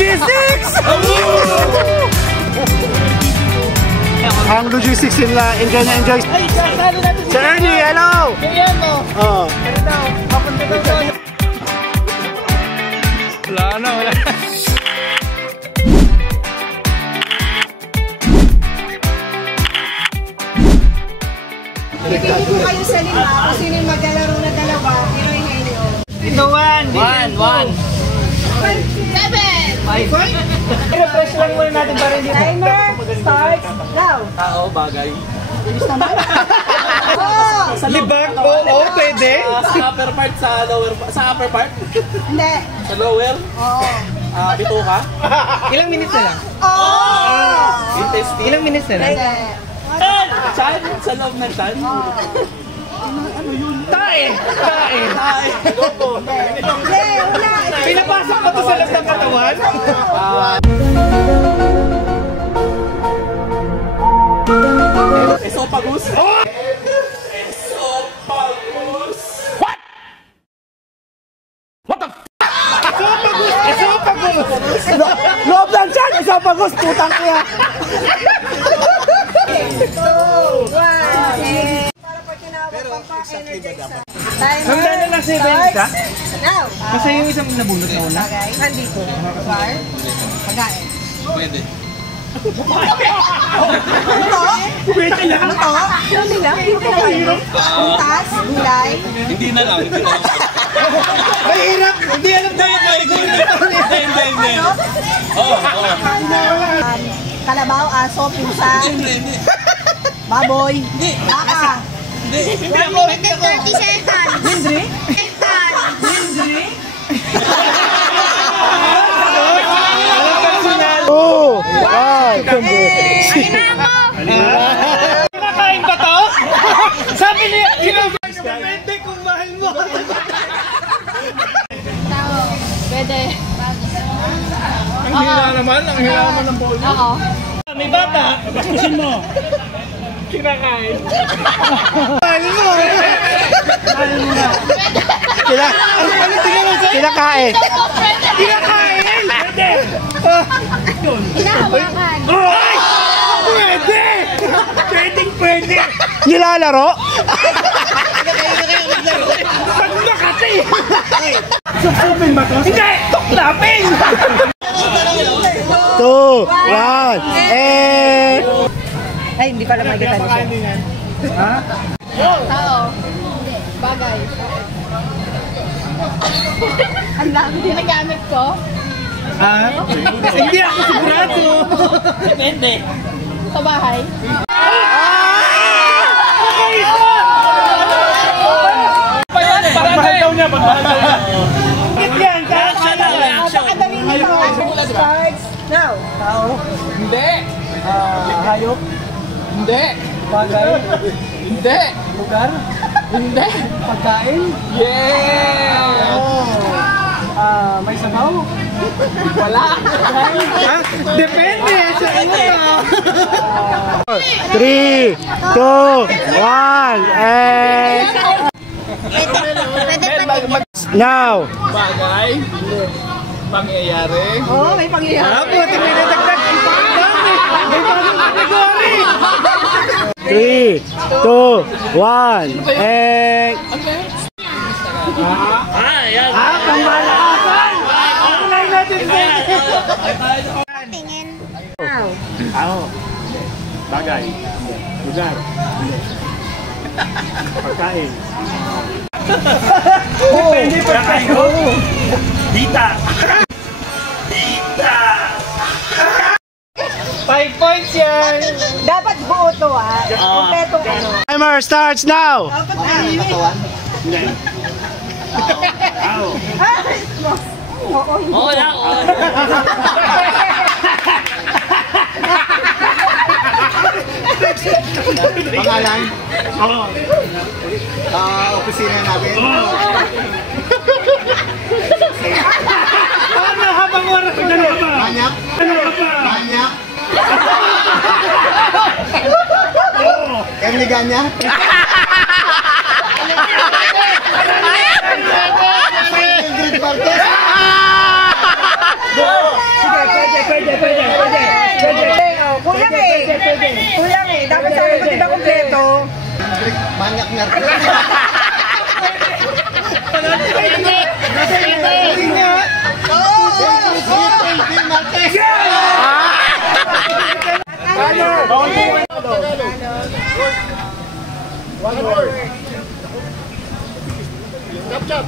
Logistics! Ang logistics nila, enjoy na enjoy. Sir Ernie, hello! Oh. Wala na, wala. Pipili po kayo sa lima kung sino yung maglalaro na dalawa, hiroin nyo. Ito, 1, 7, 5. I-refresh lang muna natin para hindi Timer starts now. Tao, bagay. Bilis naman. Sa libag? Oo, pwede. Sa upper part, sa lower part. Sa upper part? Hindi. Sa lower? Oo. Bito ka? Ilang minutes na lang? Oo. Intestine? Ilang minutes na lang? Hindi. Chan? Sa loob ng chan? Ano yun? Tae! Lobo! Hindi, wala. Pinapasok mo to sa loob ng katawan? Esophagus? Esophagus! What? What the f***? Esophagus! Loob ng chan! Esophagus! Putang kaya! 2, 1, para pag tinawag pang pa-energize. Handa na lang si Benita? Now. Kasi yung isang nabunot na una? Bagay. Nandito. Bar. Pagkain. Pwede. Pwede lang! Hindi lang. Puntas. Gulay. Hindi na lang. Mahirap! Hindi alam tayo Hindi. Oo. Kalabaw, aso, pusa. Baboy. Baka. Hindi ako. 30 seconds. Lindri? Lindri? Oh! Ay! Kinakain ba to? Sabi niya, pwede kung mahal mo. Pwede. Ang hila naman ng ball mo. Oo. May bata, bastusin mo. Kinakain. Mahal mo. Mahal mo na. Kinakain! Kinakain! Pwede! Hinahawakan. Ay! Pwede! Pwede! Nilalaro? Pag nakati! Suksupin ba to? Hindi! Tuklapin! 2, 1, Ay, hindi pala magkita niya. Ha? Tao. Bagay. Ang dami ginagamit ko. Ha? Hindi ako sigurado! Depende. Sa bahay. Pagmahal daw niya! Bakit yan? Napakadali nito. Starts now. Tao? Hindi! Hayop? Hindi! Bagay? Hindi! Lugar? Hindi! Pagkain? Yeah! May sabaw? Wala! Ha? Depende! Sa ano? 3, 2, 1, now! Bagay? Pangyayari? Oo, may pangyayari. Buti may nadagdag! May bagong kategory! 3, 2, 1, Ayan! Pangmalakasan! Kulay natin Tingin. Ako. Bagay. Lugar. Pagkain. Depende pagkain ko! Dita! 5 points yan! Dapat buo to kompletong ano. Timer starts now! Oo, Pangalan? Oo. Opisina natin? Paano habang oras ko dalawa ba? Manyak? Manyak? Ernie Ganya? Ingrid Marquez? Kulang eh. Kulang eh. Dapat sa akin kita kompleto. Manyak na. One word. Chop.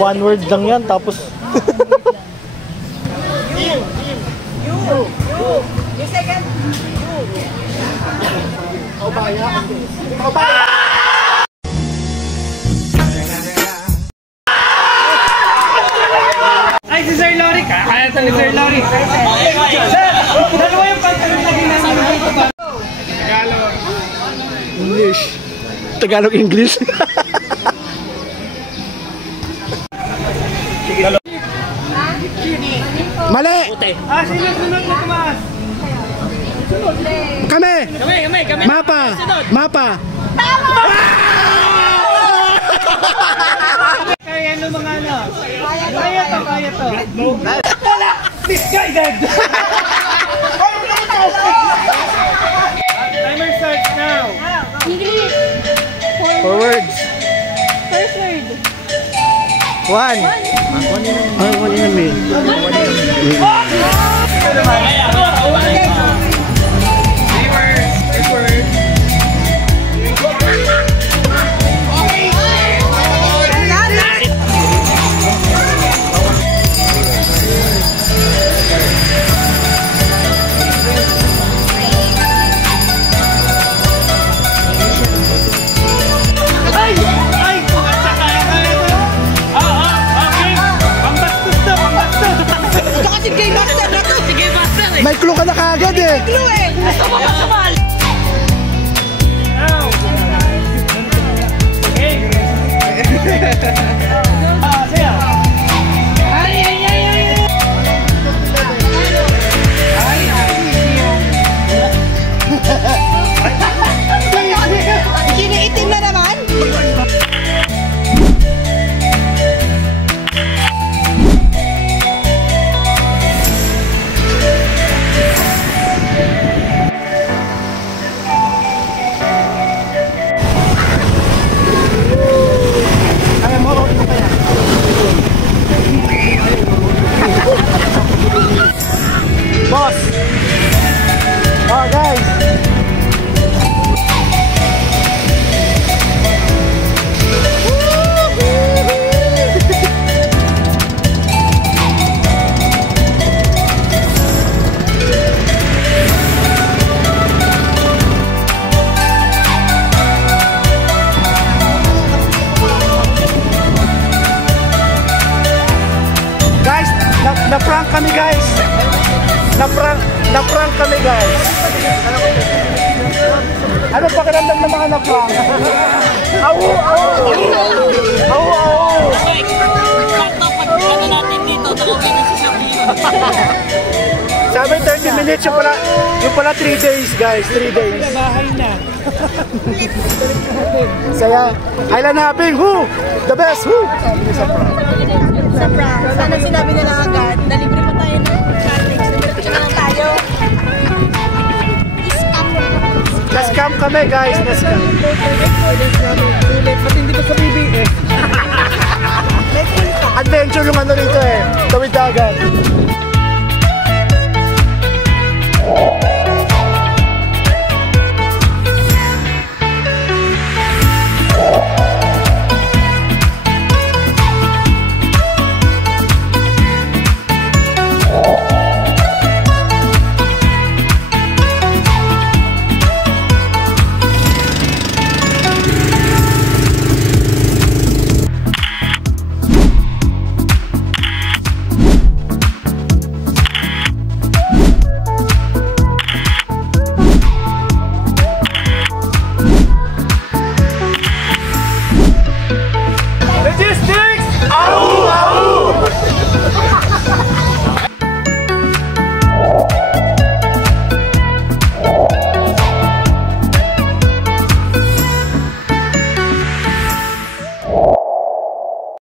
One word lang yan, tapos... You second. Ay, si Sir Lori ka. Kaya ito ni Sir Lori. Sir, dalawa yung pagkaroon na ginagawa dito ba? Tagalog. English. Tagalog English. Mali! Sunod na tumaas. Kami! Kami. Mapa! Kaya ano mga ano? Kaya to. Misguided! Timer starts now. English. Four words. First word. One in a minute. May clue ka na kagad eh. Kiniitim na naman. Boss! Oh guys! Guys, na-prank kami guys! Na-prank kami guys. Ano pakiramdam ng mga na-prank? Au! Ano natin dito, tawagin na si Sabihin. Sabi 30 minutes, yung pala 3 days guys, 3 days. Bahay na. Saya, kailan natin, who? The best, who? Sa prank. Sana sinabi nila agad na libre pa tayo ng Netflix. Nag-picture na lang tayo. Na-scam kami guys, na-scam. Ba't hindi pa sa BBS? Adventure yung ano rito eh, tawid dagat.